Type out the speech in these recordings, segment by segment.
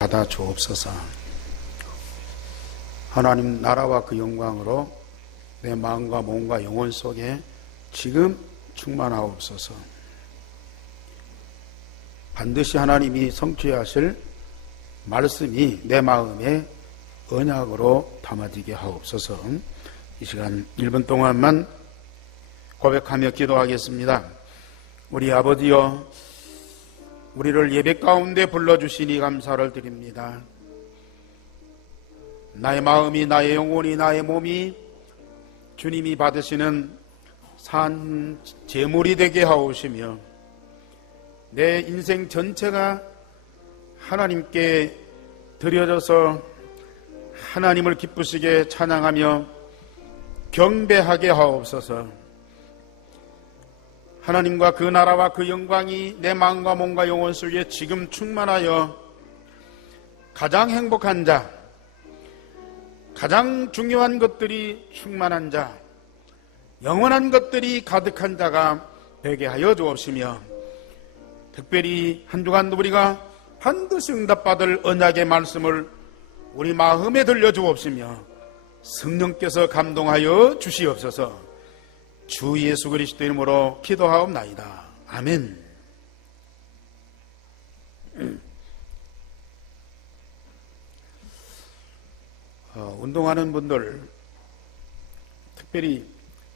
받아 주옵소서. 하나님 나라와 그 영광으로 내 마음과 몸과 영혼 속에 지금 충만하옵소서. 반드시 하나님이 성취하실 말씀이 내 마음에 언약으로 담아지게 하옵소서. 이 시간 1분 동안만 고백하며 기도하겠습니다. 우리 아버지여, 우리를 예배 가운데 불러주시니 감사를 드립니다. 나의 마음이, 나의 영혼이, 나의 몸이 주님이 받으시는 산 제물이 되게 하오시며 내 인생 전체가 하나님께 드려져서 하나님을 기쁘시게 찬양하며 경배하게 하옵소서. 하나님과 그 나라와 그 영광이 내 마음과 몸과 영혼 속에 지금 충만하여 가장 행복한 자, 가장 중요한 것들이 충만한 자, 영원한 것들이 가득한 자가 되게 하여 주옵시며, 특별히 한 주간도 우리가 반드시 응답받을 언약의 말씀을 우리 마음에 들려주옵시며 성령께서 감동하여 주시옵소서. 주 예수 그리스도 이름으로 기도하옵나이다. 아멘. 운동하는 분들, 특별히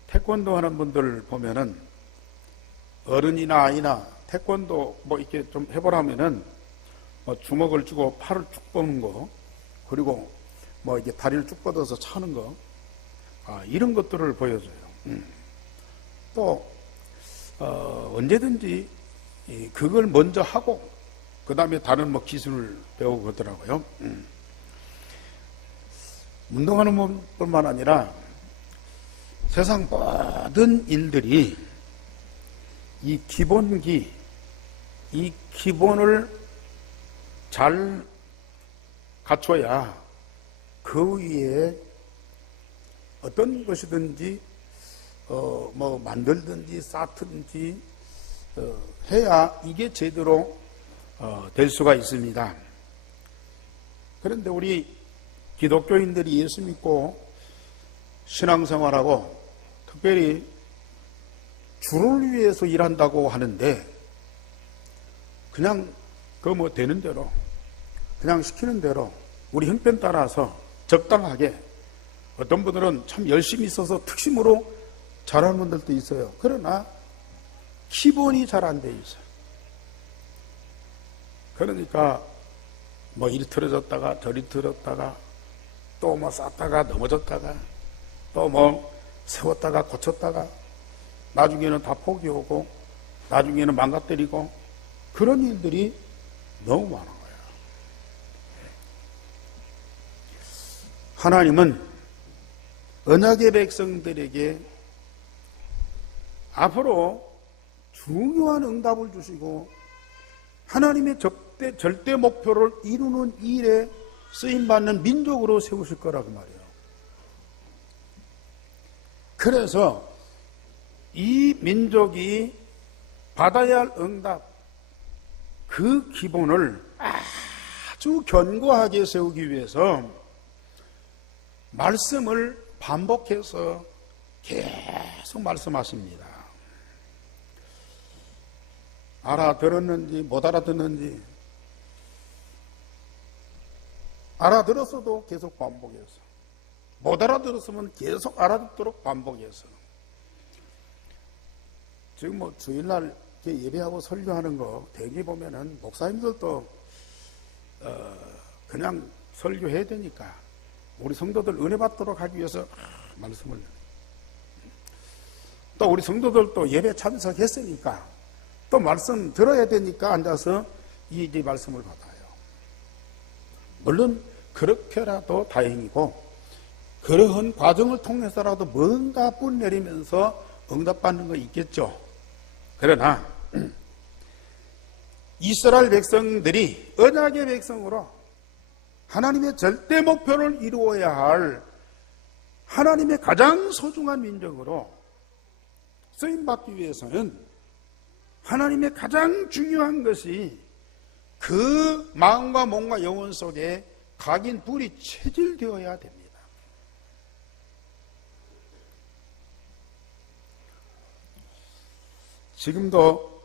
태권도 하는 분들 보면은 어른이나 아이나 태권도 뭐 이렇게 좀 해보라면은 주먹을 쥐고 팔을 쭉 뻗는 거, 그리고 뭐 이게 다리를 쭉 뻗어서 차는 거, 이런 것들을 보여줘요. 또 언제든지 그걸 먼저 하고 그 다음에 다른 뭐 기술을 배우고 그러더라고요. 운동하는 뿐만 아니라 세상 모든 일들이 이 기본기, 이 기본을 잘 갖춰야 그 위에 어떤 것이든지 뭐 만들든지 쌓든지 해야 이게 제대로 될 수가 있습니다. 그런데 우리 기독교인들이 예수 믿고 신앙생활하고 특별히 주를 위해서 일한다고 하는데 그냥 그 뭐 되는 대로 그냥 시키는 대로 우리 형편 따라서 적당하게, 어떤 분들은 참 열심히 있어서 특심으로 잘하는 분들도 있어요. 그러나 기본이 잘 안 돼 있어요. 그러니까 뭐 이리 틀어졌다가 저리 틀었다가 또 뭐 쌓다가 넘어졌다가 또 뭐 세웠다가 고쳤다가 나중에는 다 포기 오고 나중에는 망가뜨리고 그런 일들이 너무 많은 거예요. 하나님은 언약의 백성들에게 앞으로 중요한 응답을 주시고 하나님의 절대 목표를 이루는 일에 쓰임받는 민족으로 세우실 거라고 말이에요. 그래서 이 민족이 받아야 할 응답, 그 기본을 아주 견고하게 세우기 위해서 말씀을 반복해서 계속 말씀하십니다. 알아들었는지 못 알아듣는지, 알아들었어도 계속 반복해서, 못 알아들었으면 계속 알아듣도록 반복해서. 지금 뭐 주일날 예배하고 설교하는 거 대개 보면은 목사님들도 그냥 설교해야 되니까 우리 성도들 은혜 받도록 하기 위해서 말씀을, 또 우리 성도들도 예배 참석했으니까 또 말씀 들어야 되니까 앉아서 이 말씀을 받아요. 물론 그렇게라도 다행이고, 그러한 과정을 통해서라도 뭔가 뿌리 내리면서 응답받는 거 있겠죠. 그러나 이스라엘 백성들이 언약의 백성으로 하나님의 절대 목표를 이루어야 할 하나님의 가장 소중한 민족으로 쓰임받기 위해서는 하나님의 가장 중요한 것이 그 마음과 몸과 영혼 속에 각인 불이 체질되어야 됩니다. 지금도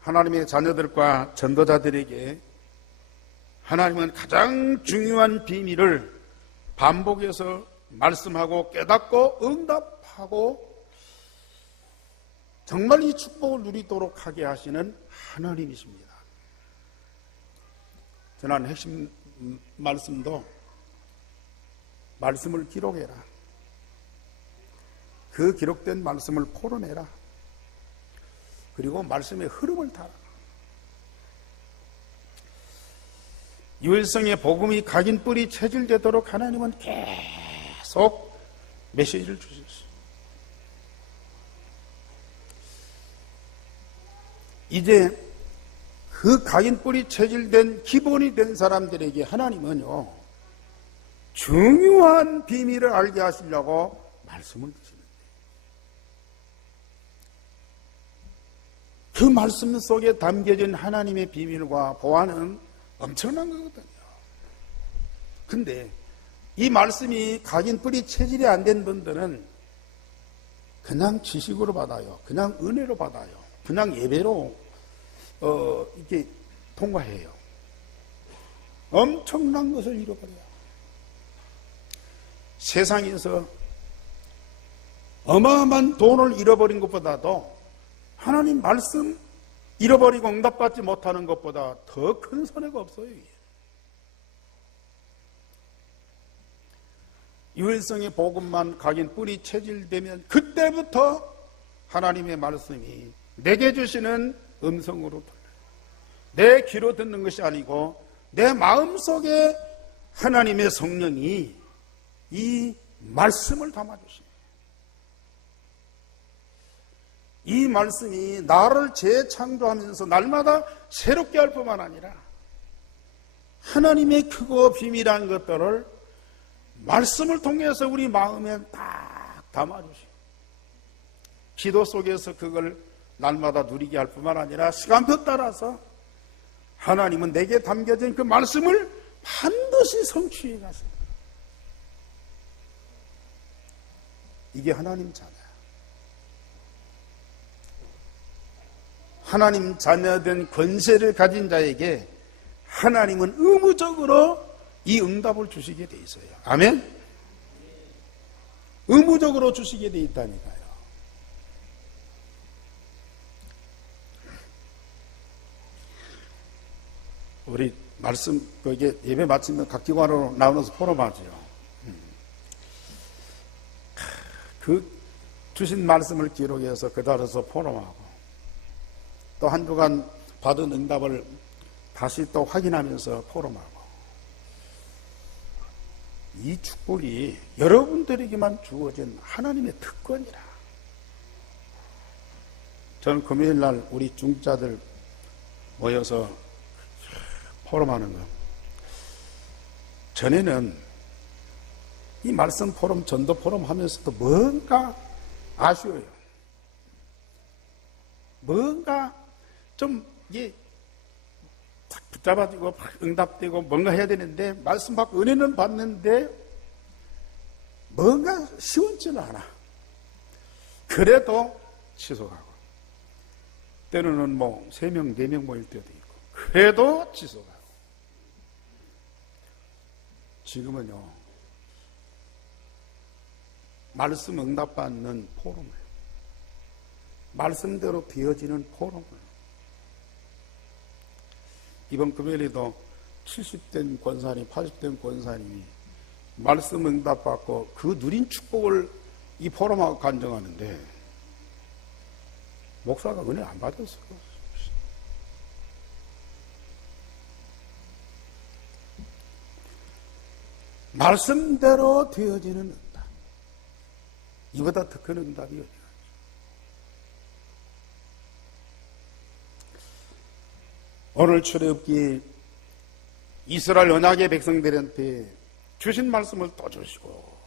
하나님의 자녀들과 전도자들에게 하나님은 가장 중요한 비밀을 반복해서 말씀하고 깨닫고 응답하고 정말 이 축복을 누리도록 하게 하시는 하나님이십니다. 지난 핵심 말씀도 말씀을 기록해라. 그 기록된 말씀을 포럼해라. 그리고 말씀의 흐름을 타라. 유일성의 복음이 각인 뿔이 체질되도록 하나님은 계속 메시지를 주셨어요. 이제 그 각인 뿔이 체질된 기본이 된 사람들에게 하나님은요, 중요한 비밀을 알게 하시려고 말씀을 주시는 거예요. 그 말씀 속에 담겨진 하나님의 비밀과 보안은 엄청난 거거든요. 근데 이 말씀이 각인 뿔이 체질이 안 된 분들은 그냥 지식으로 받아요. 그냥 은혜로 받아요. 그냥 예배로 이렇게 통과해요. 엄청난 것을 잃어버려요. 세상에서 어마어마한 돈을 잃어버린 것보다도 하나님 말씀 잃어버리고 응답받지 못하는 것보다 더 큰 손해가 없어요. 유일성의 복음만 각인 뿔이 체질되면 그때부터 하나님의 말씀이 내게 주시는 음성으로 들려요. 내 귀로 듣는 것이 아니고 내 마음속에 하나님의 성령이 이 말씀을 담아주십니다. 이 말씀이 나를 재창조하면서 날마다 새롭게 할 뿐만 아니라 하나님의 크고 비밀한 것들을 말씀을 통해서 우리 마음에 딱 담아주시고 기도 속에서 그걸 날마다 누리게 할 뿐만 아니라 시간표 따라서 하나님은 내게 담겨진 그 말씀을 반드시 성취해 가십니다. 이게 하나님 자녀야. 하나님 자녀된 권세를 가진 자에게 하나님은 의무적으로 이 응답을 주시게 돼 있어요. 아멘? 의무적으로 주시게 돼 있다니까요. 우리 말씀, 그게 예배 마치면 각 기관으로 나오면서 포럼하죠. 그 주신 말씀을 기록해서 그 자리에서 포럼하고 또 한 주간 받은 응답을 다시 또 확인하면서 포럼하고 이 축복이 여러분들에게만 주어진 하나님의 특권이라. 저는 금요일 날 우리 중자들 모여서 포럼하는 거. 전에는 이 말씀 포럼, 전도 포럼 하면서도 뭔가 아쉬워요. 뭔가 좀 이게 탁 붙잡아지고 응답되고 뭔가 해야 되는데 말씀 받고 은혜는 받는데 뭔가 시원치는 않아. 그래도 취소하고 때로는 뭐 3명, 4명 모일 때도 있고 그래도 취소하고 지금은요 말씀 응답받는 포럼을 말씀대로 되어지는 포럼을 이번 금요일에도 70된 권사님, 80된 권사님이 말씀 응답받고 그 누린 축복을 이 포럼하고 간증하는데 목사가 은혜 안 받았어요. 말씀대로 되어지는 응답. 이보다 더 큰 응답이 어디가? 오늘 출애굽기 이스라엘 언약의 백성들한테 주신 말씀을 또 주시고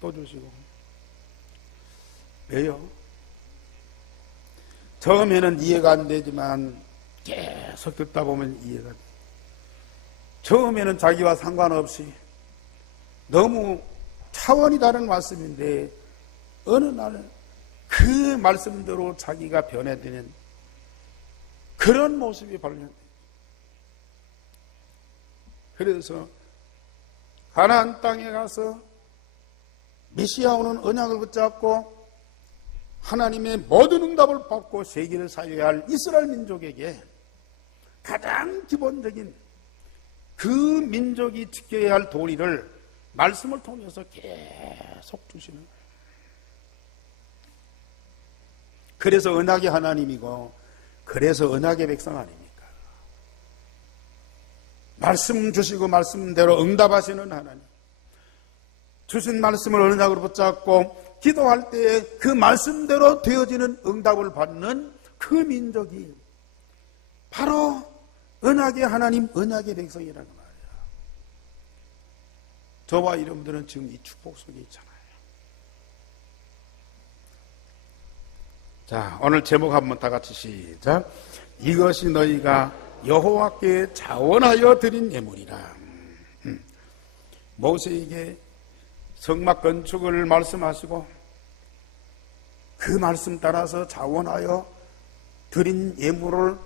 또 주시고 왜요? 처음에는 이해가 안 되지만 계속 듣다 보면 이해가 돼. 처음에는 자기와 상관없이 너무 차원이 다른 말씀인데 어느 날 그 말씀대로 자기가 변해드는 그런 모습이 발견돼요. 그래서 가나안 땅에 가서 메시아 오는 언약을 붙잡고 하나님의 모든 응답을 받고 세계를 살려야 할 이스라엘 민족에게 가장 기본적인 그 민족이 지켜야 할 도리를 말씀을 통해서 계속 주시는 거예요. 그래서 언약의 하나님이고 그래서 언약의 백성 아닙니까? 말씀 주시고 말씀대로 응답하시는 하나님, 주신 말씀을 언약으로 붙잡고 기도할 때에 그 말씀대로 되어지는 응답을 받는 그 민족이 바로 언약의 하나님, 언약의 백성이라는 말이에요. 저와 여러분들은 지금 이 축복 속에 있잖아요. 자, 오늘 제목 한번 다 같이 시작. 이것이 너희가 여호와께 자원하여 드린 예물이라. 모세에게 성막 건축을 말씀하시고 그 말씀 따라서 자원하여 드린 예물을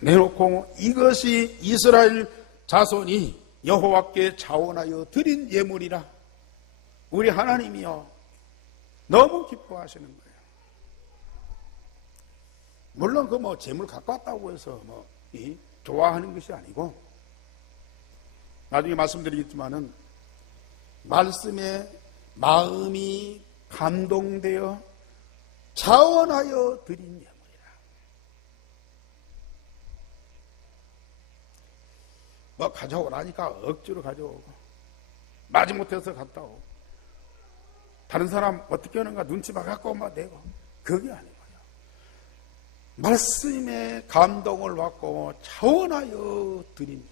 내놓고 이것이 이스라엘 자손이 여호와께 자원하여 드린 예물이라. 우리 하나님이요 너무 기뻐하시는 거예요. 물론 그 뭐 재물 갖고 왔다고 해서 좋아하는 것이 아니고, 나중에 말씀드리겠지만은 말씀에 마음이 감동되어 자원하여 드린 예물이라. 뭐 가져오라니까 억지로 가져오고 마지못해서 갔다 오고 다른 사람 어떻게 하는가 눈치 봐갖고 막 내고, 그게 아니고요. 말씀에 감동을 받고 자원하여 드린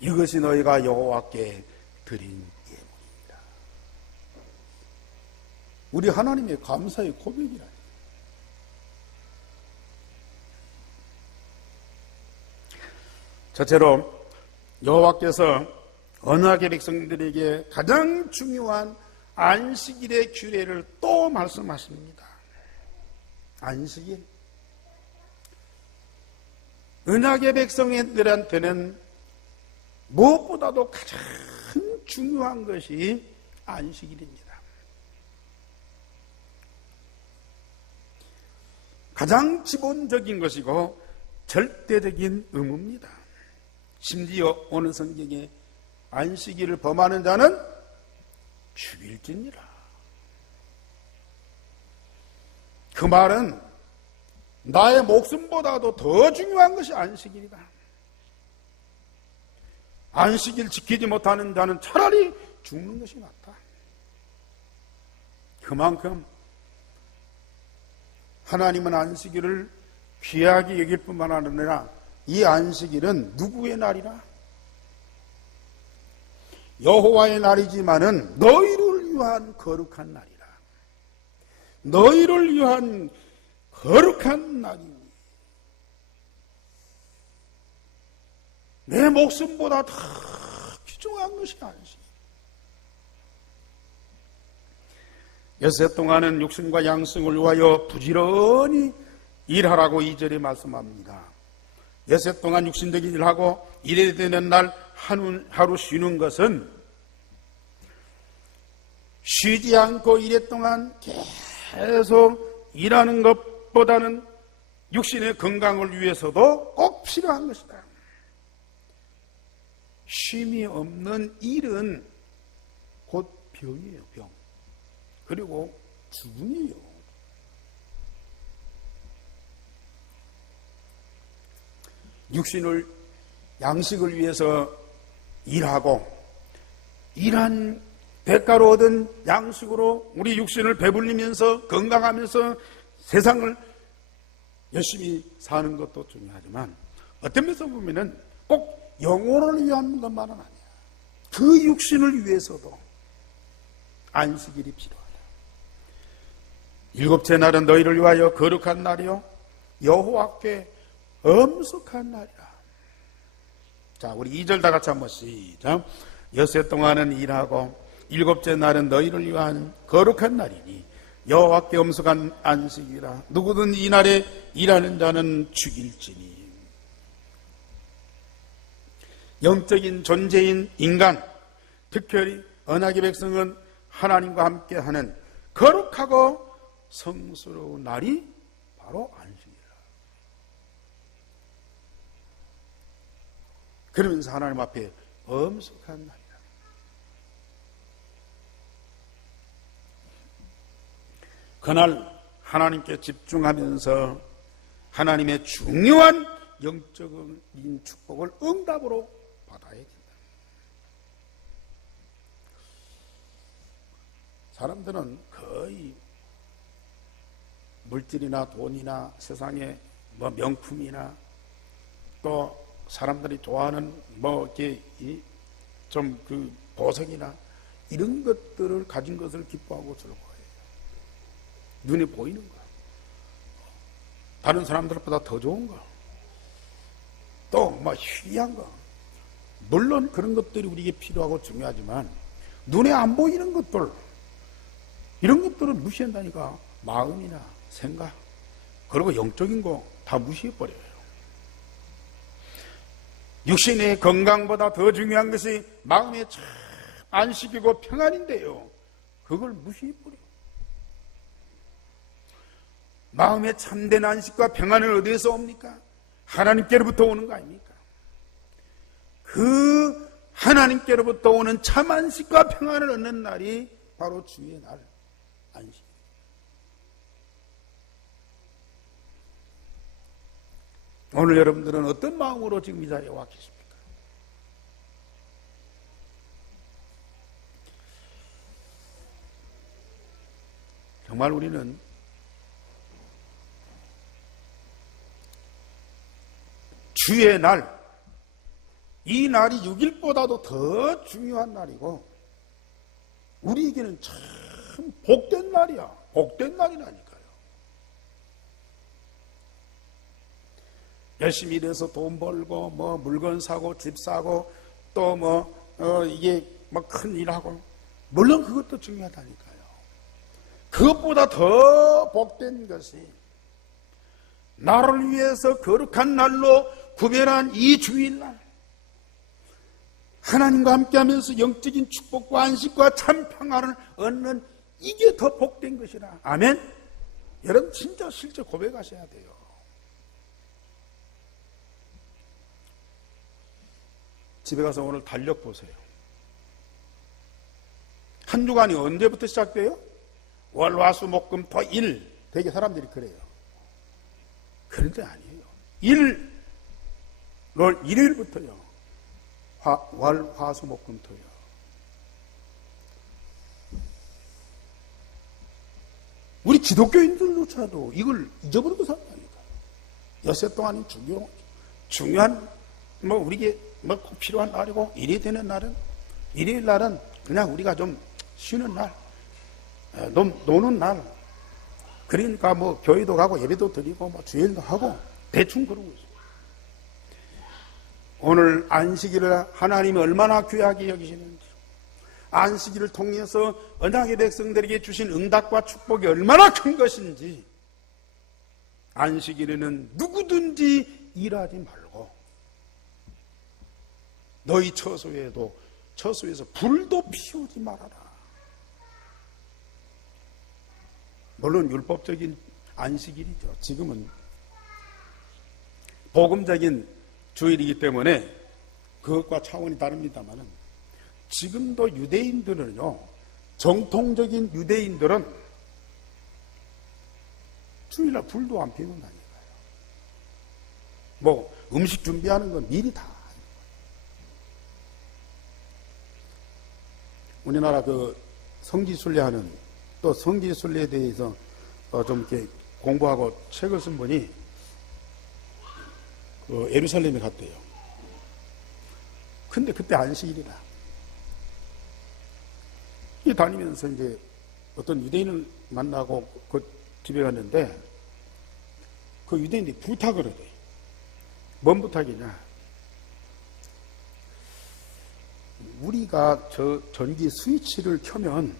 예물. 이것이 너희가 여호와께 드린 예물이라. 우리 하나님의 감사의 고백이라. 첫째로 여호와께서 언약의 백성들에게 가장 중요한 안식일의 규례를 또 말씀하십니다. 안식일. 언약의 백성들한테는 무엇보다도 가장 중요한 것이 안식일입니다. 가장 기본적인 것이고 절대적인 의무입니다. 심지어 오늘 성경에 안식일을 범하는 자는 죽일지니라. 그 말은 나의 목숨보다도 더 중요한 것이 안식일이다. 안식일 지키지 못하는 자는 차라리 죽는 것이 낫다. 그만큼 하나님은 안식일을 귀하게 여길 뿐만 아니라 이 안식일은 누구의 날이라? 여호와의 날이지만은 너희를 위한 거룩한 날이라. 너희를 위한 거룩한 날이니 내 목숨보다 더 귀중한 것이 안식. 엿새 동안은 육신과 양성을 위하여 부지런히 일하라고 2절에 말씀합니다. 엿새 동안 육신적인 일하고 일해야 되는 날 하루 쉬는 것은 쉬지 않고 일해 동안 계속 일하는 것보다는 육신의 건강을 위해서도 꼭 필요한 것이다. 쉼이 없는 일은 곧 병이에요, 병. 그리고 죽음이에요. 육신을, 양식을 위해서 일하고 일한 대가로 얻은 양식으로 우리 육신을 배불리면서 건강하면서 세상을 열심히 사는 것도 중요하지만 어떤 면에서 보면은 꼭 영혼을 위한 것만은 아니야. 그 육신을 위해서도 안식일이 필요하다. 일곱째 날은 너희를 위하여 거룩한 날이요 여호와께 엄숙한 날이라. 자, 우리 2절 다 같이 한번 시작. 엿새 동안은 일하고 일곱째 날은 너희를 위한 거룩한 날이니 여호와께 엄숙한 안식이라. 누구든 이 날에 일하는 자는 죽일지니. 영적인 존재인 인간, 특별히 언약의 백성은 하나님과 함께하는 거룩하고 성스러운 날이 바로 안식이라. 그러면서 하나님 앞에 엄숙한 날이라. 그날 하나님께 집중하면서 하나님의 중요한 영적인 축복을 응답으로 받아야 된다. 사람들은 거의 물질이나 돈이나 세상의 뭐 명품이나 또 사람들이 좋아하는 뭐 이렇게 좀 그 보석이나 이런 것들을 가진 것을 기뻐하고 즐거워해요. 눈에 보이는 거, 다른 사람들보다 더 좋은 거, 또 뭐 희귀한 거. 물론 그런 것들이 우리에게 필요하고 중요하지만 눈에 안 보이는 것들, 이런 것들을 무시한다니까. 마음이나 생각, 그리고 영적인 거 다 무시해버려요. 육신의 건강보다 더 중요한 것이 마음의 참 안식이고 평안인데요, 그걸 무시해버려요. 마음의 참된 안식과 평안을 어디에서 옵니까? 하나님께로부터 오는 거 아닙니까? 그 하나님께로부터 오는 참 안식과 평안을 얻는 날이 바로 주의 날, 안식. 오늘 여러분들은 어떤 마음으로 지금 이 자리에 와 계십니까? 정말 우리는 주의 날, 이 날이 6일보다도 더 중요한 날이고 우리에게는 참 복된 날이야. 복된 날이라니까요. 열심히 일해서 돈 벌고 뭐 물건 사고 집 사고 또 이게 뭐 큰 일하고, 물론 그것도 중요하다니까요. 그것보다 더 복된 것이 나를 위해서 거룩한 날로 구별한 이 주일날, 하나님과 함께하면서 영적인 축복과 안식과 참 평안을 얻는, 이게 더 복된 것이라. 아멘. 여러분 진짜 실제 고백하셔야 돼요. 집에 가서 오늘 달력 보세요. 한 주간이 언제부터 시작돼요? 월, 화, 수, 목, 금, 토, 일. 되게 사람들이 그래요. 그런데 아니에요. 일요일부터요. 월, 화, 수, 목, 금, 토요. 우리 기독교인들조차도 이걸 잊어버리고 산다니까. 엿새 동안이 중요한 우리에게 꼭 필요한 날이고, 일이 되는 날은, 일요일 날은 그냥 우리가 좀 쉬는 날, 노는 날. 그러니까 교회도 가고 예배도 드리고 주일도 하고 대충 그러고 있어요. 오늘 안식일을 하나님이 얼마나 귀하게 여기시는지, 안식일을 통해서 언약의 백성들에게 주신 응답과 축복이 얼마나 큰 것인지, 안식일에는 누구든지 일하지 말고 너희 처소에서 불도 피우지 말아라. 물론 율법적인 안식일이죠. 지금은 복음적인 주일이기 때문에 그것과 차원이 다릅니다만은, 지금도 유대인들은요, 정통적인 유대인들은 주일날 불도 안 피운다니까요. 음식 준비하는 건 미리 다. 우리나라 성지순례하는, 또 성지순례에 대해서 좀 이렇게 공부하고 책을 쓴 분이 예루살렘에 갔대요. 근데 그때 안식일이라. 다니면서 이제 어떤 유대인을 만나고 그 집에 갔는데, 그 유대인이 부탁을 해요. 뭔 부탁이냐? 우리가 저 전기 스위치를 켜면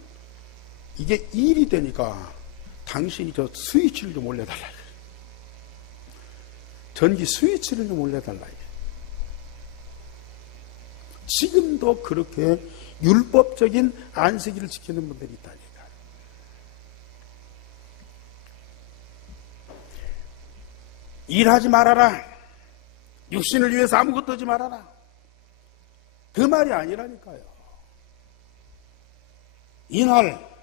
이게 일이 되니까 당신이 저 스위치를 좀 올려달라. 전기 스위치를 좀 올려달라. 지금도 그렇게 율법적인 안식일을 지키는 분들이 있다니까. 일하지 말아라. 육신을 위해서 아무것도 하지 말아라. 그 말이 아니라니까요. 이날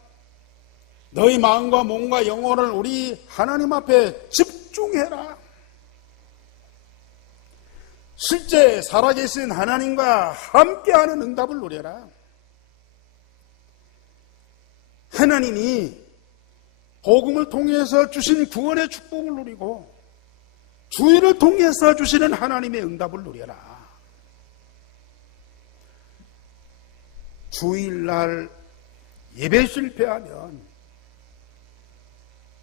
너희 마음과 몸과 영혼을 우리 하나님 앞에 집중해라. 실제 살아계신 하나님과 함께하는 응답을 누려라. 하나님이 복음을 통해서 주신 구원의 축복을 누리고 주의를 통해서 주시는 하나님의 응답을 누려라. 주일날 예배 실패하면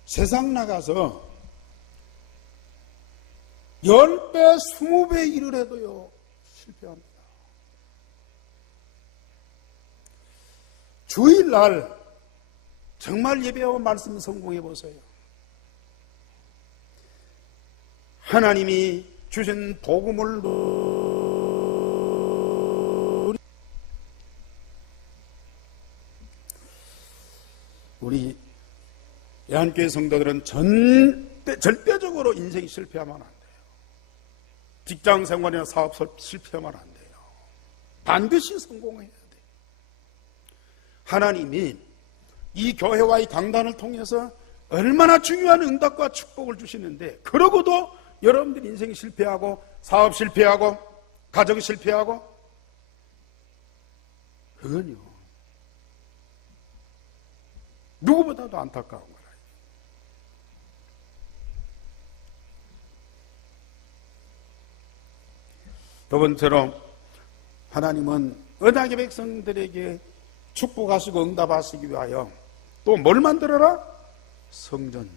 세상 나가서 10배, 20배 일을 해도요, 실패합니다. 주일날 정말 예배하고 말씀 성공해 보세요. 하나님이 주신 복음을 우리 예한교회 성도들은 절대적으로 인생이 실패하면 안 돼요. 직장 생활이나 사업 실패하면 안 돼요. 반드시 성공해야 돼요. 하나님이 이 교회와 이 강단을 통해서 얼마나 중요한 응답과 축복을 주시는데, 그러고도 여러분들 인생이 실패하고 사업 실패하고 가정 실패하고, 그건요 누구보다도 안타까운 거라. 두 번째로, 하나님은 언약의 백성들에게 축복하시고 응답하시기 위하여 또 뭘 만들어라? 성전,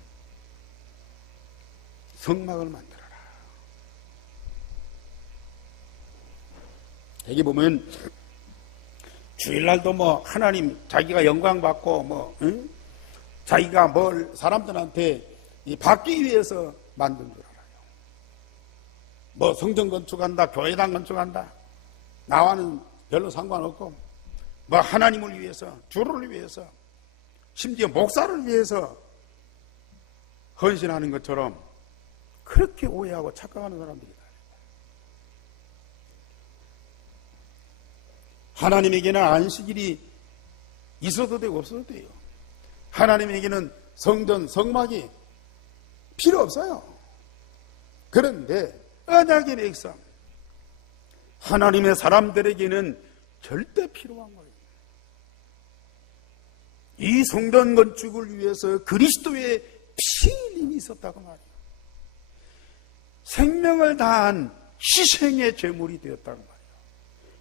성막을 만들어라. 여기 보면 주일날도 뭐 하나님 자기가 영광 받고 자기가 뭘 사람들한테 받기 위해서 만든 줄 알아요. 뭐 성전 건축한다, 교회당 건축한다, 나와는 별로 상관없고, 뭐 하나님을 위해서, 주를 위해서, 심지어 목사를 위해서 헌신하는 것처럼 그렇게 오해하고 착각하는 사람들이다. 하나님에게는 안식일이 있어도 되고 없어도 돼요. 하나님에게는 성전, 성막이 필요 없어요. 그런데 언약의 백성, 하나님의 사람들에게는 절대 필요한 거예요. 이 성전 건축을 위해서 그리스도의 피 흘림이 있었다고 말이에요. 생명을 다한 희생의 제물이 되었다고 말이에요.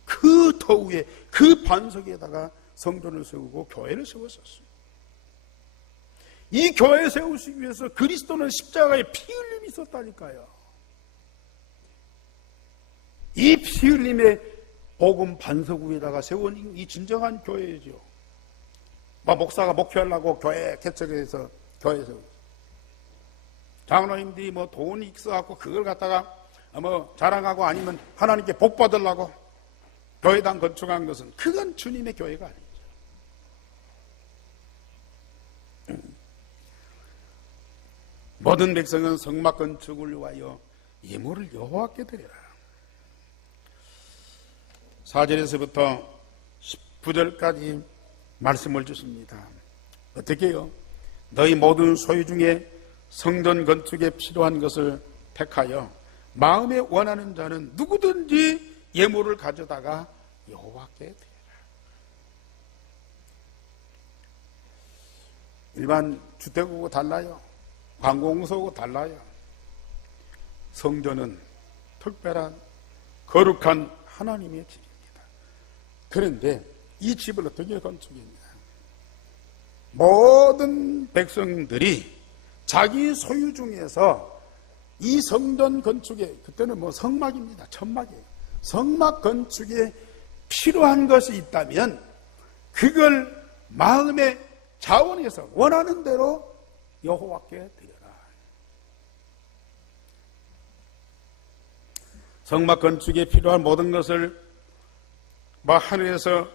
그 터위에, 그 반석에다가 성전을 세우고 교회를 세웠었어요. 이 교회 세우시기 위해서 그리스도는 십자가에 피 흘림이 있었다니까요. 이 피 흘림의 복음 반석 위에다가 세운 이 진정한 교회죠. 목사가 목회하려고 교회 개척해서 교회 세우고, 장로님들이 뭐 돈이 있어갖고 그걸 갖다가 뭐 자랑하고 아니면 하나님께 복 받으려고 교회당 건축한 것은, 그건 주님의 교회가 아니죠. 모든 백성은 성막 건축을 위하여 예물을 여호와께 드리라. 4절에서부터 19절까지 말씀을 주십니다. 어떻게 해요? 너희 모든 소유 중에 성전 건축에 필요한 것을 택하여 마음에 원하는 자는 누구든지 예물을 가져다가 여호와께 드려라. 일반 주택하고 달라요. 관공서하고 달라요. 성전은 특별한 거룩한 하나님의 집입니다. 그런데 이 집을 어떻게 건축했냐? 모든 백성들이 자기 소유 중에서 이 성전 건축에, 그때는 뭐 성막입니다. 천막이에요. 성막 건축에 필요한 것이 있다면 그걸 마음의 자원에서 원하는 대로 여호와께 드려라. 성막 건축에 필요한 모든 것을 뭐 하늘에서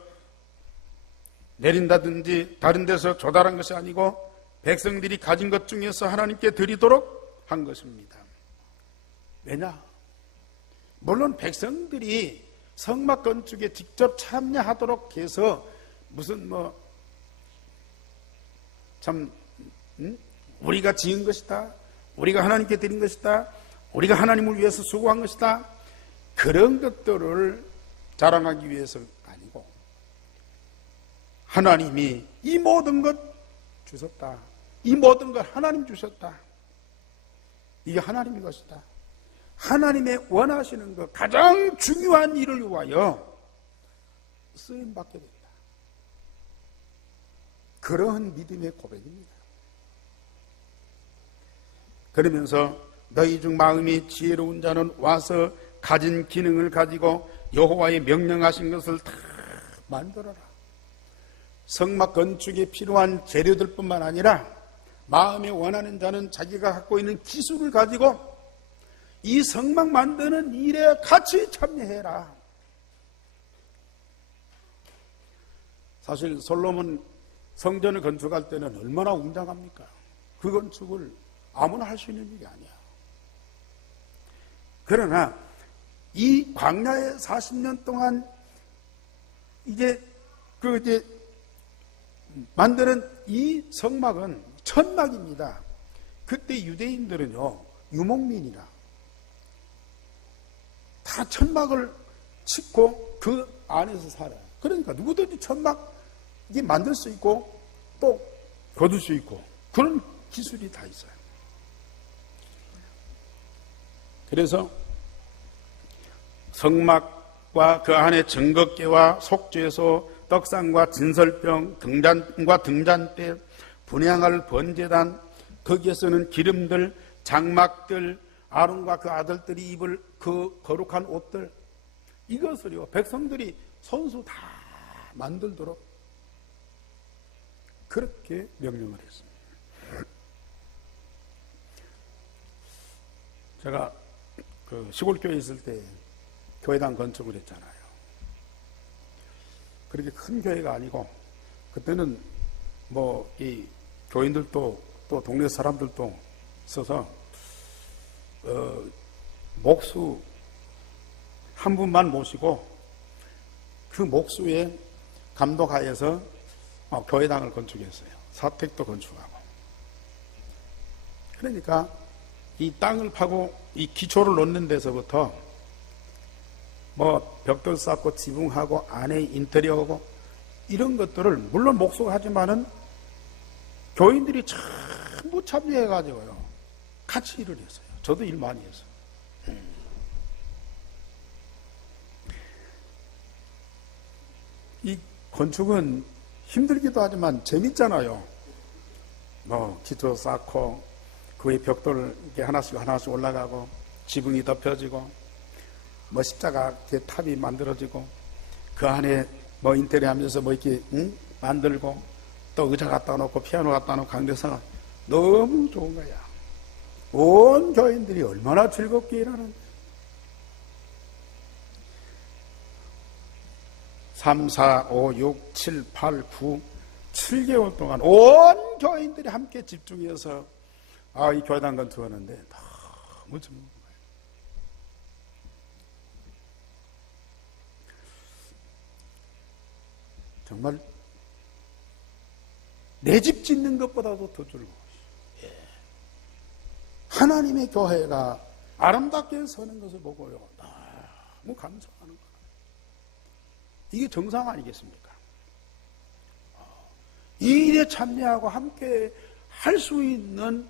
내린다든지 다른 데서 조달한 것이 아니고 백성들이 가진 것 중에서 하나님께 드리도록 한 것입니다. 왜냐? 물론 백성들이 성막 건축에 직접 참여하도록 해서 무슨 우리가 지은 것이다, 우리가 하나님께 드린 것이다, 우리가 하나님을 위해서 수고한 것이다, 그런 것들을 자랑하기 위해서 아니고 하나님이 이 모든 것 주셨다, 이 모든 것 하나님 주셨다, 이게 하나님의 것이다, 하나님의 원하시는 것, 가장 중요한 일을 위하여 쓰임받게 된다. 그러한 믿음의 고백입니다. 그러면서 너희 중 마음이 지혜로운 자는 와서 가진 기능을 가지고 여호와의 명령하신 것을 다 만들어라. 성막 건축에 필요한 재료들뿐만 아니라 마음에 원하는 자는 자기가 갖고 있는 기술을 가지고 이 성막 만드는 일에 같이 참여해라. 사실 솔로몬 성전을 건축할 때는 얼마나 웅장합니까? 그 건축을 아무나 할 수 있는 일이 아니야. 그러나 이 광야의 40년 동안 이제 만드는 이 성막은 천막입니다. 그때 유대인들은요, 유목민이라 다 천막을 짓고 그 안에서 살아요. 그러니까 누구든지 천막 이게 만들 수 있고 또 거둘 수 있고 그런 기술이 다 있어요. 그래서 성막과 그 안에 증거궤와 속죄소, 떡상과 진설병, 등잔과 등잔대, 분향할 번제단, 거기에서는 기름들, 장막들, 아론과 그 아들들이 입을 그 거룩한 옷들, 이것을요 백성들이 손수 다 만들도록 그렇게 명령을 했습니다. 제가 그 시골교회에 있을 때 교회당 건축을 했잖아요. 그렇게 큰 교회가 아니고 그때는 뭐 이 교인들도 또 동네 사람들도 있어서 목수 한 분만 모시고 그 목수의 감독하에서 교회당을 건축했어요. 사택도 건축하고. 그러니까 이 땅을 파고 이 기초를 놓는 데서부터 뭐 벽돌 쌓고 지붕하고 안에 인테리어하고 이런 것들을 물론 목수가 하지만은 교인들이 전부 참여해가지고요 같이 일을 했어요. 저도 일 많이 했어요. 이 건축은 힘들기도 하지만 재밌잖아요. 뭐 기초 쌓고 그 위에 벽돌 이렇게 하나씩 하나씩 올라가고 지붕이 덮여지고 뭐 십자가 탑이 만들어지고 그 안에 뭐 인테리어 하면서 뭐 이렇게 만들고 또 의자 갖다 놓고 피아노 갖다 놓고 강대서 너무 좋은 거야. 온 교인들이 얼마나 즐겁게 일하는데 3, 4, 5, 6, 7, 8, 9, 7개월 동안 온 교인들이 함께 집중해서 이 교회당 건축하는데 너무 즐거운 거예요. 정말 내 집 짓는 것보다도 더 즐거워요. 하나님의 교회가 아름답게 서는 것을 보고요 너무 감사하는 거예요. 이게 정상 아니겠습니까? 이 일에 참여하고 함께 할 수 있는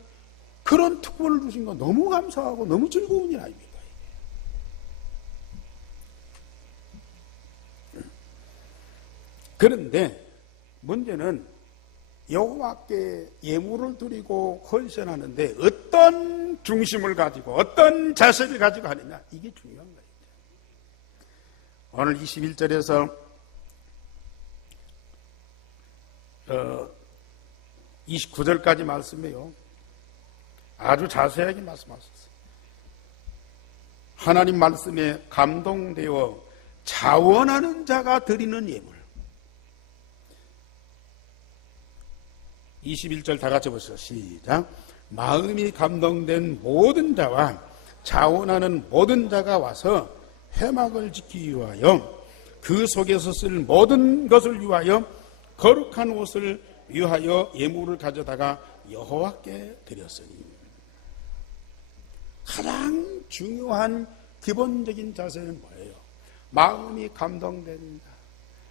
그런 특권을 주신 거 너무 감사하고 너무 즐거운 일 아닙니까? 그런데 문제는 여호와께 예물을 드리고 헌신하는데 어떤 중심을 가지고 어떤 자세를 가지고 하느냐, 이게 중요한 거예요. 오늘 21절에서 29절까지 말씀이에요. 아주 자세하게 말씀하셨어요. 하나님 말씀에 감동되어 자원하는 자가 드리는 예물. 21절 다 같이 보시죠. 시작. 마음이 감동된 모든 자와 자원하는 모든 자가 와서 회막을 지키기 위하여 그 속에서 쓸 모든 것을 위하여 거룩한 옷을 위하여 예물을 가져다가 여호와께 드렸으니. 가장 중요한 기본적인 자세는 뭐예요? 마음이 감동된다.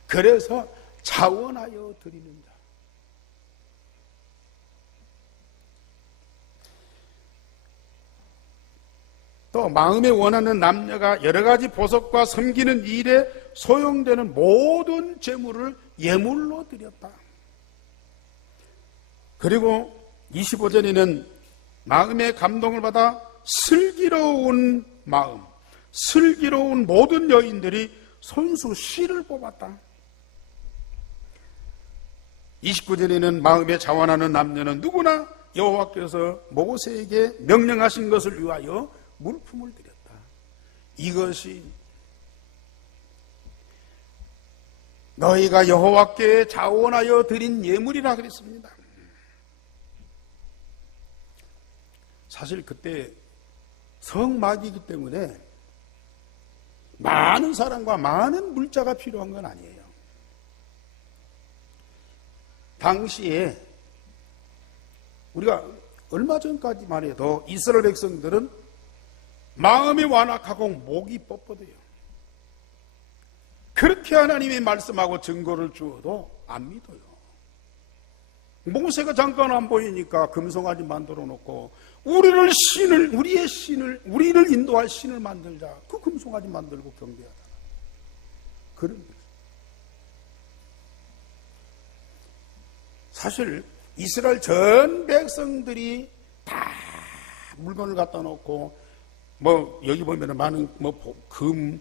그래서 자원하여 드리는 자. 또 마음에 원하는 남녀가 여러 가지 보석과 섬기는 일에 소용되는 모든 재물을 예물로 드렸다. 그리고 25절에는 마음의 감동을 받아 슬기로운 마음, 슬기로운 모든 여인들이 손수 씨를 뽑았다. 29절에는 마음에 자원하는 남녀는 누구나 여호와께서 모세에게 명령하신 것을 위하여 물품을 드렸다. 이것이 너희가 여호와께 자원하여 드린 예물이라 그랬습니다. 사실 그때 성막이기 때문에 많은 사람과 많은 물자가 필요한 건 아니에요. 당시에 우리가 얼마 전까지만 해도 이스라엘 백성들은 마음이 완악하고 목이 뻣뻣해요. 그렇게 하나님이 말씀하고 증거를 주어도 안 믿어요. 모세가 잠깐 안 보이니까 금송아지 만들어 놓고 우리의 신을, 우리를 인도할 신을 만들자. 그 금송아지 만들고 경배하잖아. 그런 거죠. 사실 이스라엘 전 백성들이 다 물건을 갖다 놓고 여기 보면은 많은 금,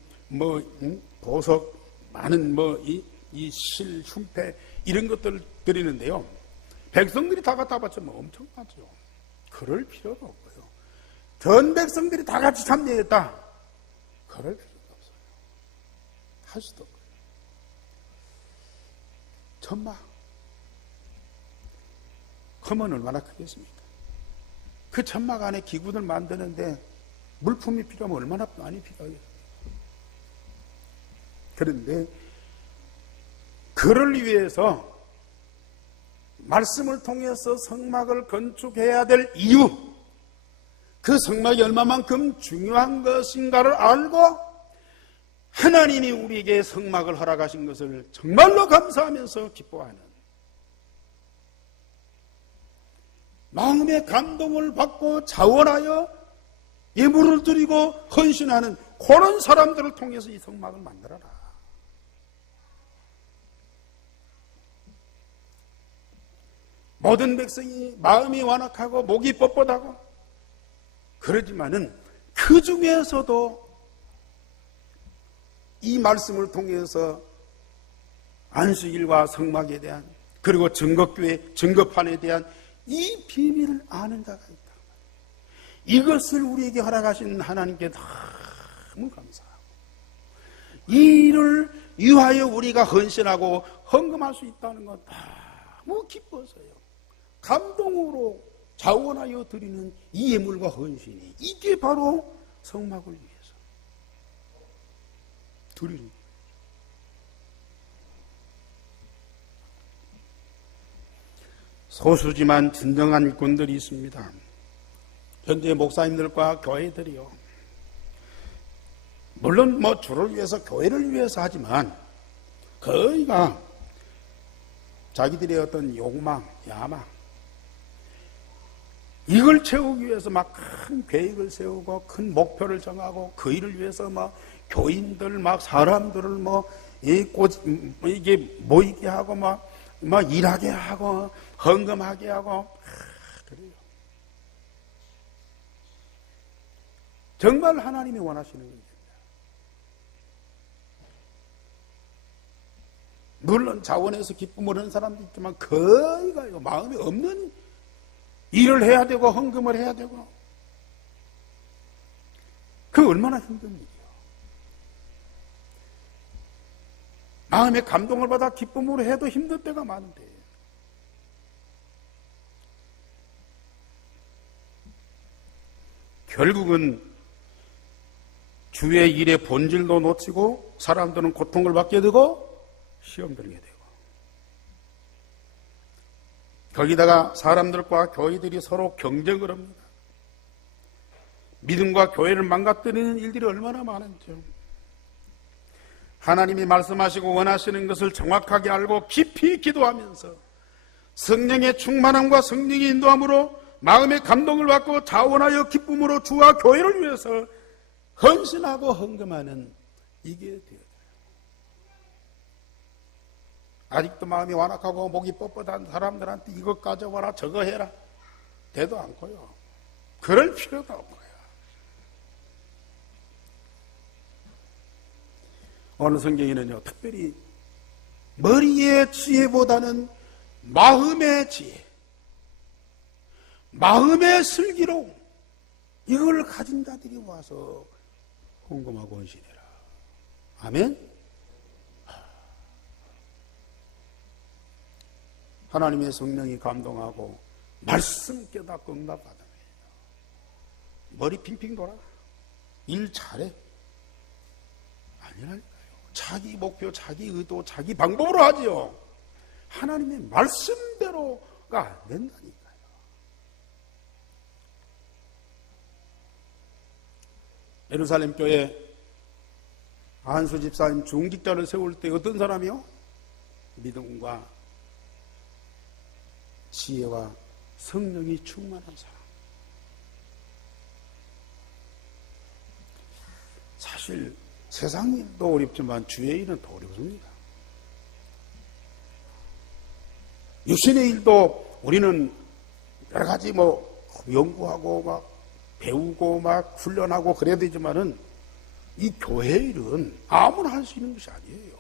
보석, 많은 이 실, 흉패 이런 것들을 드리는데요. 백성들이 다 갖다 바치면 엄청나죠. 그럴 필요가 없고요. 전 백성들이 다 같이 참여했다. 그럴 필요가 없어요. 할 수도 없고요. 천막. 크면 얼마나 크겠습니까? 그 천막 안에 기구들 만드는데 물품이 필요하면 얼마나 많이 필요하겠어요. 그런데 그를 위해서 말씀을 통해서 성막을 건축해야 될 이유, 그 성막이 얼마만큼 중요한 것인가를 알고 하나님이 우리에게 성막을 허락하신 것을 정말로 감사하면서 기뻐하는, 마음의 감동을 받고 자원하여 예물을 드리고 헌신하는 그런 사람들을 통해서 이 성막을 만들어라. 모든 백성이 마음이 완악하고 목이 뻣뻣하고 그러지만은 그 중에서도 이 말씀을 통해서 안식일과 성막에 대한, 그리고 증거교회, 증거판에 대한 이 비밀을 아는 자가 있다. 이것을 우리에게 허락하신 하나님께 너무 감사하고, 이 일을 위하여 우리가 헌신하고 헌금할 수 있다는 건 너무 기뻐서요. 감동으로 자원하여 드리는 이 예물과 헌신이, 이게 바로 성막을 위해서 드리는 거예요. 소수지만 진정한 일꾼들이 있습니다. 현재 목사님들과 교회들이요. 물론 주를 위해서, 교회를 위해서 하지만 거의가 자기들의 어떤 욕망, 야망, 이걸 채우기 위해서 막 큰 계획을 세우고 큰 목표를 정하고, 그 일을 위해서 교인들, 사람들을 이게 모이게 하고 일하게 하고 헌금하게 하고 그래요. 정말 하나님이 원하시는 것입니다. 물론 자원에서 기쁨을 하는 사람도 있지만 거의가요 마음이 없는 일을 해야 되고 헌금을 해야 되고 그 얼마나 힘든 일이에요. 마음에 감동을 받아 기쁨으로 해도 힘들 때가 많은데 결국은 주의 일의 본질도 놓치고 사람들은 고통을 받게 되고 시험 들게 되고 거기다가 사람들과 교회들이 서로 경쟁을 합니다. 믿음과 교회를 망가뜨리는 일들이 얼마나 많은지요. 하나님이 말씀하시고 원하시는 것을 정확하게 알고 깊이 기도하면서 성령의 충만함과 성령의 인도함으로 마음의 감동을 받고 자원하여 기쁨으로 주와 교회를 위해서 헌신하고 헌금하는 이게 되어져요. 아직도 마음이 완악하고 목이 뻣뻣한 사람들한테 이것 가져와라 저거 해라 되도 않고요. 그럴 필요도 없고요. 어느 성경에는요 특별히 머리의 지혜보다는 마음의 지혜, 마음의 슬기로움 이걸 가진 자들이 와서 헌금하고 헌신해라. 아멘. 하나님의 성령이 감동하고 말씀 깨닫고 응답받아요. 머리 핑핑 돌아. 일 잘해. 아니라니까요. 자기 목표, 자기 의도, 자기 방법으로 하지요. 하나님의 말씀대로가 안 된다니까요. 예루살렘 교회 안수 집사님 중직자를 세울 때 어떤 사람이요? 믿음과 지혜와 성령이 충만한 사람. 사실 세상 일도 어렵지만 주의 일은 더 어렵습니다. 육신의 일도 우리는 여러 가지 연구하고 막 배우고 막 훈련하고 그래야 되지만은 이 교회 일은 아무나 할 수 있는 것이 아니에요.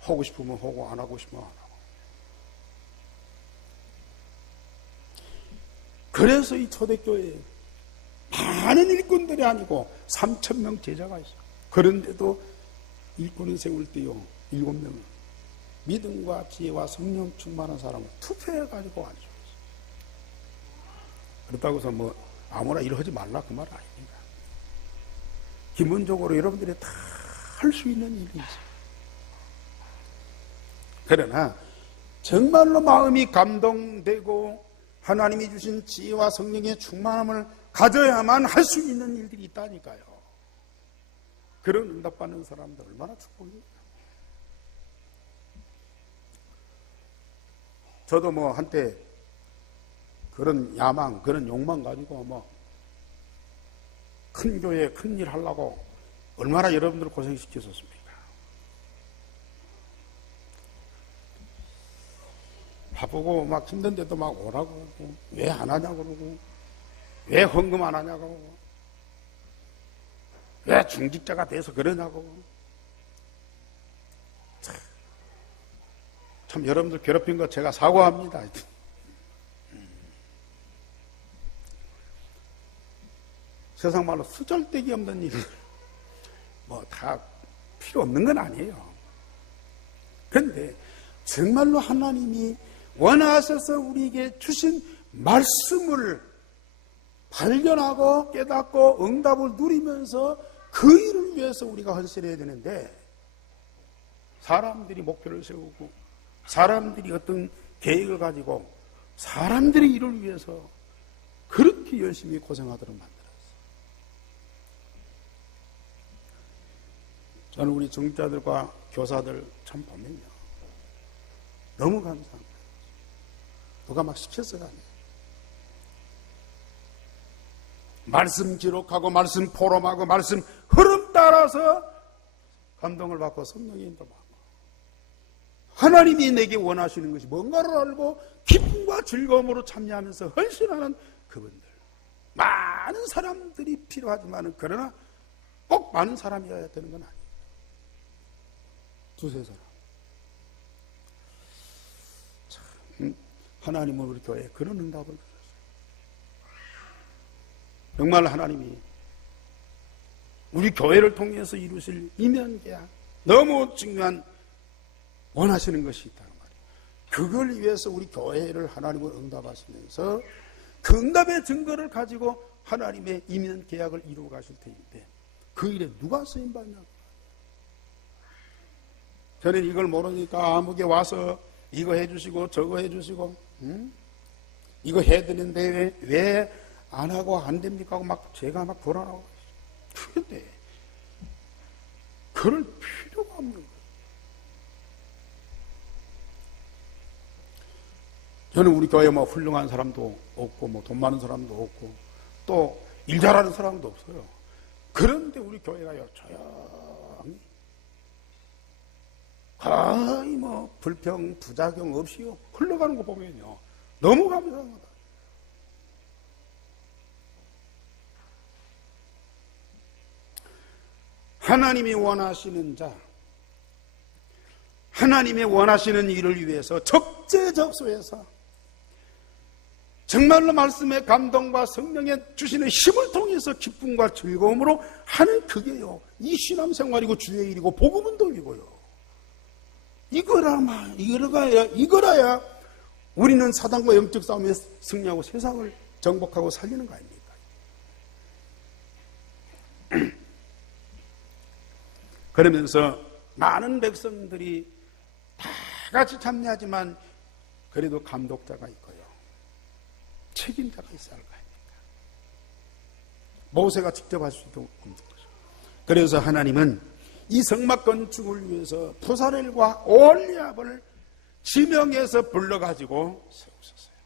하고 싶으면 하고 안 하고 싶으면 안 하고. 그래서 이 초대교회에 많은 일꾼들이 아니고 3,000명 제자가 있어요. 그런데도 일꾼을 세울 때요 7명은 믿음과 지혜와 성령 충만한 사람을 투표해가지고 앉혀있어요. 그렇다고 해서 아무나 일하지 말라 그 말 아닙니다. 기본적으로 여러분들이 다 할 수 있는 일이 있어요. 그러나 정말로 마음이 감동되고 하나님이 주신 지혜와 성령의 충만함을 가져야만 할 수 있는 일들이 있다니까요. 그런 응답받는 사람들 얼마나 축복입니까? 저도 한때 그런 야망, 그런 욕망 가지고 큰 교회, 큰 일 하려고 얼마나 여러분들 고생시켰었습니까? 바쁘고 막 힘든데도 막 오라고 그러고, 왜 안 하냐고 그러고, 왜 헌금 안 하냐고 그러고, 왜 중직자가 돼서 그러냐고. 참 여러분들 괴롭힌 거 제가 사과합니다. 세상 말로 수절데기 없는 일, 다 필요 없는 건 아니에요. 그런데 정말로 하나님이 원하셔서 우리에게 주신 말씀을 발견하고 깨닫고 응답을 누리면서 그 일을 위해서 우리가 헌신해야 되는데, 사람들이 목표를 세우고 사람들이 어떤 계획을 가지고 사람들의 일을 위해서 그렇게 열심히 고생하도록 만들었어요. 저는 우리 정자들과 교사들 참 보면요 너무 감사합니다. 누가 막 시켰어가 아니에요. 말씀 기록하고 말씀 포럼하고 말씀 흐름 따라서 감동을 받고 성령의 인도받고 하나님이 내게 원하시는 것이 뭔가를 알고 기쁨과 즐거움으로 참여하면서 헌신하는 그분들, 많은 사람들이 필요하지만 그러나 꼭 많은 사람이어야 되는 건 아니에요. 두세 사람. 참, 하나님은 우리 교회에 그런 응답을 주셨어요. 정말 하나님이 우리 교회를 통해서 이루실 이면계약, 너무 중요한 원하시는 것이 있다는 말이에요. 그걸 위해서 우리 교회를 하나님을 응답하시면서 그 응답의 증거를 가지고 하나님의 이면계약을 이루어 가실 테인데 그 일에 누가 쓰임받냐고. 저는 이걸 모르니까 아무게 와서 이거 해주시고 저거 해주시고 이거 해드리는데 왜 안 하고 안 됩니까 하고 막 제가 막 돌아나오고. 그런데 그럴 필요가 없는 거예요. 저는 우리 교회에 뭐 훌륭한 사람도 없고 뭐 돈 많은 사람도 없고 또 일 잘하는 사람도 없어요. 그런데 우리 교회가요 조용히 거의 뭐 불평 부작용 없이요 흘러가는 거 보면요 너무 감사한 거다. 하나님이 원하시는 자, 하나님의 원하시는 일을 위해서 적재적소에서 정말로 말씀의 감동과 성령의 주시는 힘을 통해서 기쁨과 즐거움으로 하는 그게요 이 신앙생활이고 주의 일이고 복음운동이고요. 이거라야 우리는 사단과 영적 싸움에 승리하고 세상을 정복하고 살리는 거 아닙니까? 그러면서 많은 백성들이 다 같이 참여하지만 그래도 감독자가 있고요. 책임자가 있어야 할 거 아닙니까? 모세가 직접 할 수도 없는 거죠. 그래서 하나님은 이 성막 건축을 위해서 부사렐과 오홀리압을 지명해서 불러가지고 세우셨어요.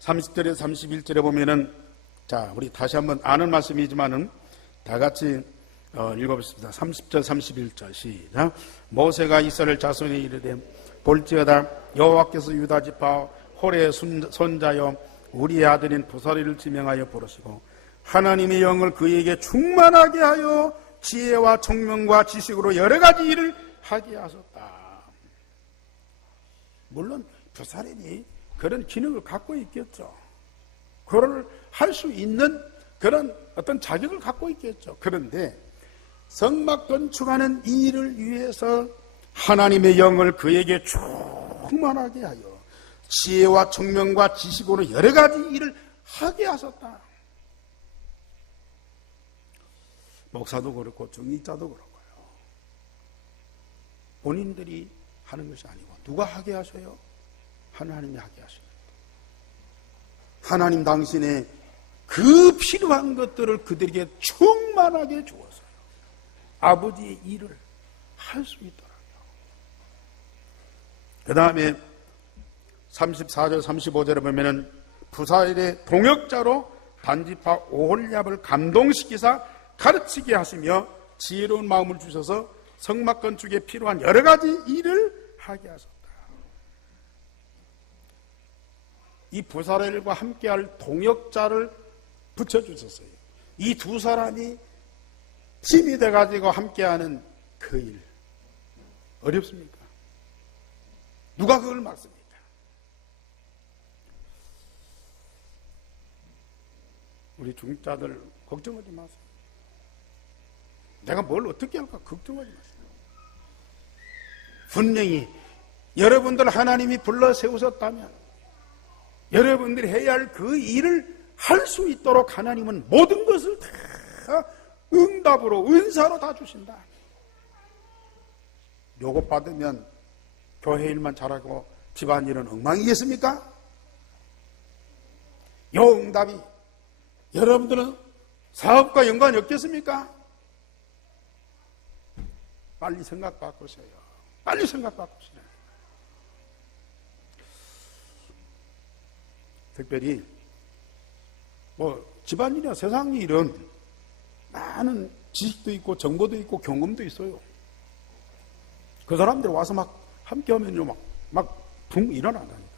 (30절에서) 31절에 보면은 자 우리 다시 한번 아는 말씀이지만은 다 같이 읽어보겠습니다. 30절 31절 시작. 모세가 이스라엘 자손에 이르되 볼지어다 여호와께서 유다 지파 홀의 손자여 우리의 아들인 부사리를 지명하여 부르시고 하나님의 영을 그에게 충만하게 하여 지혜와 총명과 지식으로 여러 가지 일을 하게 하셨다. 물론 부사리이 그런 기능을 갖고 있겠죠. 그걸 할 수 있는 그런 어떤 자격을 갖고 있겠죠. 그런데 성막 건축하는 이 일을 위해서 하나님의 영을 그에게 충만하게 하여 지혜와 총명과 지식으로 여러 가지 일을 하게 하셨다. 목사도 그렇고 중직자도 그렇고요. 본인들이 하는 것이 아니고 누가 하게 하셔요? 하나님이 하게 하십니다. 하나님 당신의 그 필요한 것들을 그들에게 충만하게 주어서요. 아버지의 일을 할 수 있더라고요. 그 다음에 34절 35절에 보면은 부사엘의 동역자로 단지파 오홀리압을 감동시키사 가르치게 하시며 지혜로운 마음을 주셔서 성막 건축에 필요한 여러 가지 일을 하게 하셨다. 이 부사엘과 함께할 동역자를 붙여주셨어요. 이 두 사람이 팀이 돼가지고 함께하는 그 일 어렵습니까? 누가 그걸 막습니까? 우리 중직자들 걱정하지 마세요. 내가 뭘 어떻게 할까 걱정하지 마세요. 분명히 여러분들 하나님이 불러 세우셨다면 여러분들이 해야 할 그 일을 할 수 있도록 하나님은 모든 것을 다 응답으로 은사로 다 주신다. 요거 받으면 교회 일만 잘하고 집안일은 엉망이겠습니까? 요 응답이 여러분들은 사업과 연관이 없겠습니까? 빨리 생각 바꾸세요. 빨리 생각 바꾸시라. 특별히 뭐 집안일이나 세상 일은 많은 지식도 있고 정보도 있고 경험도 있어요. 그 사람들 와서 막 함께 하면요 막 붕 일어난다니까.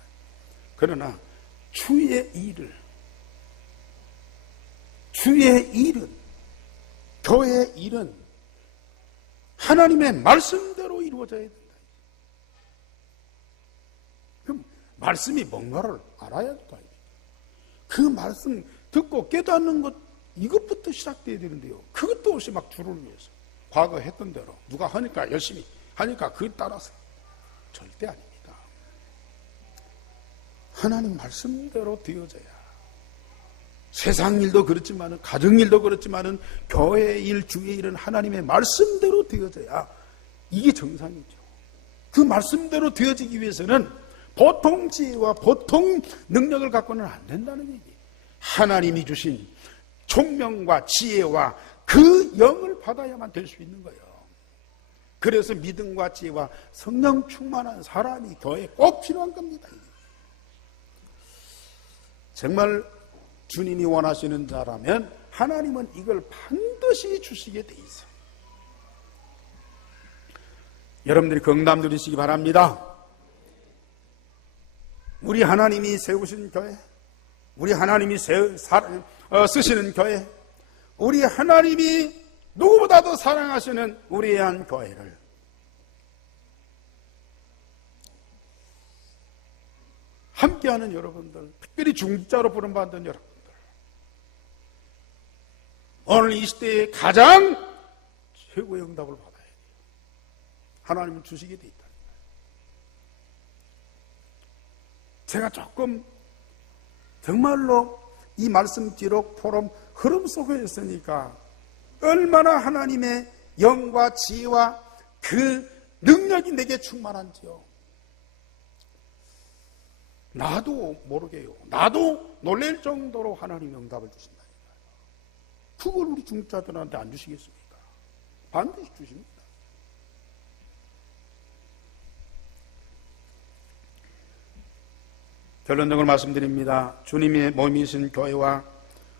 그러나 주의 일은 교회의 일은 하나님의 말씀대로 이루어져야 된다. 그럼 말씀이 뭔가를 알아야 된다. 그 말씀 듣고 깨닫는 것, 이것부터 시작돼야 되는데요. 그것도 없이 막 주를 위해서 과거 했던 대로 누가 하니까 열심히 하니까 그에 따라서 절대 아닙니다. 하나님 말씀대로 되어져야, 세상 일도 그렇지만은, 가정 일도 그렇지만은, 교회의 일, 주의 일은 하나님의 말씀대로 되어져야 이게 정상이죠. 그 말씀대로 되어지기 위해서는 보통 지혜와 보통 능력을 갖고는 안 된다는 얘기예요. 하나님이 주신 총명과 지혜와 그 영을 받아야만 될 수 있는 거예요. 그래서 믿음과 지혜와 성령 충만한 사람이 교회에 꼭 필요한 겁니다. 정말 주님이 원하시는 자라면 하나님은 이걸 반드시 주시게 돼 있어요. 여러분들이 건강 누리시기 바랍니다. 우리 하나님이 세우신 교회, 우리 하나님이 쓰시는 교회, 우리 하나님이 누구보다도 사랑하시는 우리의 한 교회를 함께하는 여러분들, 특별히 중직자로 부름받은 여러분들, 오늘 이 시대에 가장 최고의 응답을 받아야 돼요. 하나님은 주시게 돼 있다. 제가 조금 정말로 이 말씀 기록 포럼 흐름 속에 있으니까 얼마나 하나님의 영과 지혜와 그 능력이 내게 충만한지요. 나도 모르게요. 나도 놀랄 정도로 하나님이 응답을 주신다. 그걸 우리 중자들한테 안 주시겠습니까? 반드시 주십니다. 결론적으로 말씀드립니다. 주님의 몸이신 교회와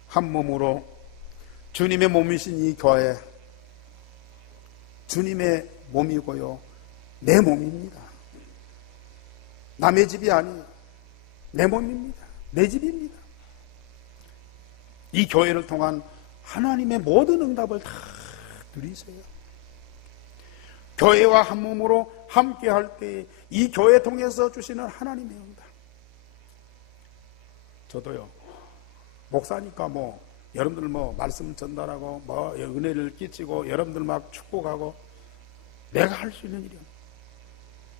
한 몸으로, 주님의 몸이신 이 교회, 주님의 몸이고요, 내 몸입니다. 남의 집이 아니에요. 내 몸입니다. 내 집입니다. 이 교회를 통한 하나님의 모든 응답을 다 누리세요. 교회와 한 몸으로 함께 할 때 이 교회 통해서 주시는 하나님의 응답. 저도요, 목사니까 여러분들 말씀 전달하고 은혜를 끼치고 여러분들 막 축복하고 내가 할 수 있는 일이요.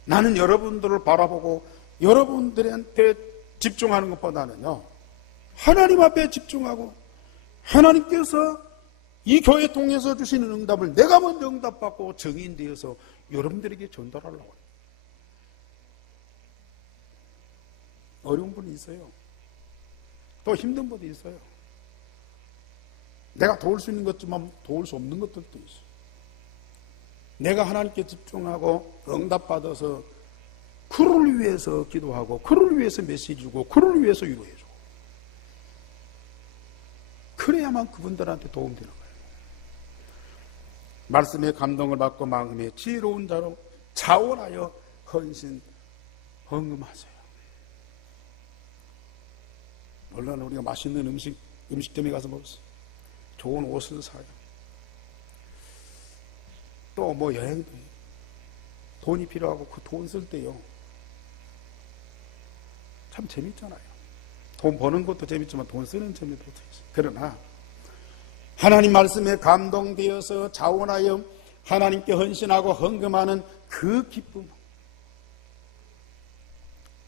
나는 여러분들을 바라보고 여러분들한테 집중하는 것보다는요, 하나님 앞에 집중하고 하나님께서 이 교회 통해서 주시는 응답을 내가 먼저 응답받고 정인되어서 여러분들에게 전달하려고 해요. 어려운 분이 있어요. 또 힘든 분도 있어요. 내가 도울 수 있는 것지만 도울 수 없는 것들도 있어요. 내가 하나님께 집중하고 응답받아서 그를 위해서 기도하고 그를 위해서 메시지 주고 그를 위해서 위로해주고, 그래야만 그분들한테 도움되는 거예요. 말씀의 감동을 받고 마음에 지혜로운 자로 자원하여 헌신 헌금하세요. 물론 우리가 맛있는 음식점에 가서 먹었어요. 좋은 옷을 사요. 또 여행도 해요. 돈이 필요하고 그 돈 쓸 때요, 참 재밌잖아요. 돈 버는 것도 재밌지만 돈 쓰는 재미도 있어요. 그러나 하나님 말씀에 감동되어서 자원하여 하나님께 헌신하고 헌금하는 그 기쁨,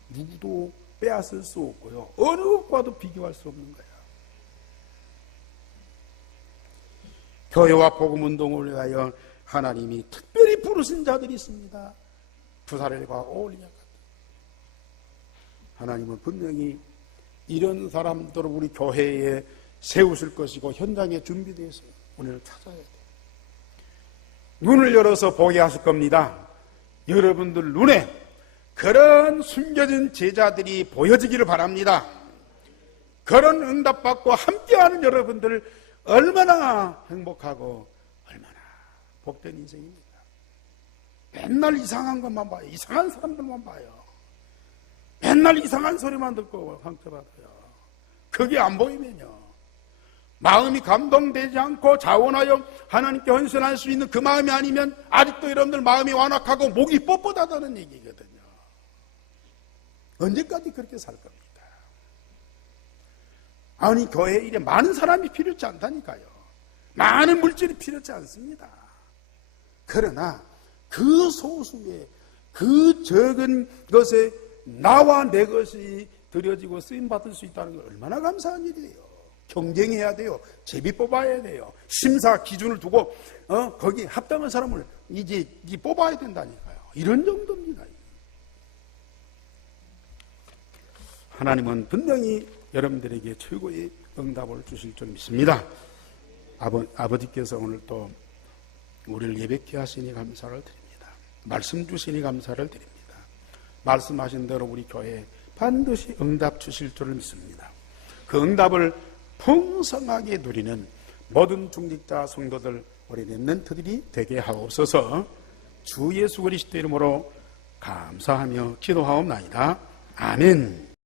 누구도 빼앗을 수 없고요, 어느 것과도 비교할 수 없는 거야. 교회와 복음운동을 위하여 하나님이 특별히 부르신 자들이 있습니다. 부사렐과 오올리아 같은. 하나님은 분명히 이런 사람들을 우리 교회에 세우실 것이고 현장에 준비되어서 우리를 찾아야 돼요. 눈을 열어서 보게 하실 겁니다. 여러분들 눈에 그런 숨겨진 제자들이 보여지기를 바랍니다. 그런 응답받고 함께하는 여러분들 얼마나 행복하고 얼마나 복된 인생입니다. 맨날 이상한 것만 봐요. 이상한 사람들만 봐요. 맨날 이상한 소리만 듣고 상처받아요. 그게 안 보이면요, 마음이 감동되지 않고 자원하여 하나님께 헌신할 수 있는 그 마음이 아니면 아직도 여러분들 마음이 완악하고 목이 뻣뻣하다는 얘기거든요. 언제까지 그렇게 살 겁니까? 아니, 교회에 이래 많은 사람이 필요치 않다니까요. 많은 물질이 필요치 않습니다. 그러나 그 소수의 그 적은 것에 나와 내 것이 드려지고 쓰임받을 수 있다는 건 얼마나 감사한 일이에요. 경쟁해야 돼요. 제비 뽑아야 돼요. 심사 기준을 두고 거기 합당한 사람을 이제 뽑아야 된다니까요. 이런 정도입니다. 하나님은 분명히 여러분들에게 최고의 응답을 주실 줄 믿습니다. 아버지께서 오늘 또 우리를 예배케 하시니 감사를 드립니다. 말씀 주시니 감사를 드립니다. 말씀하신 대로 우리 교회에 반드시 응답 주실 줄을 믿습니다. 그 응답을 풍성하게 누리는 모든 중직자 성도들, 우리 렘넌트들이 되게 하옵소서. 주 예수 그리스도 이름으로 감사하며 기도하옵나이다. 아멘.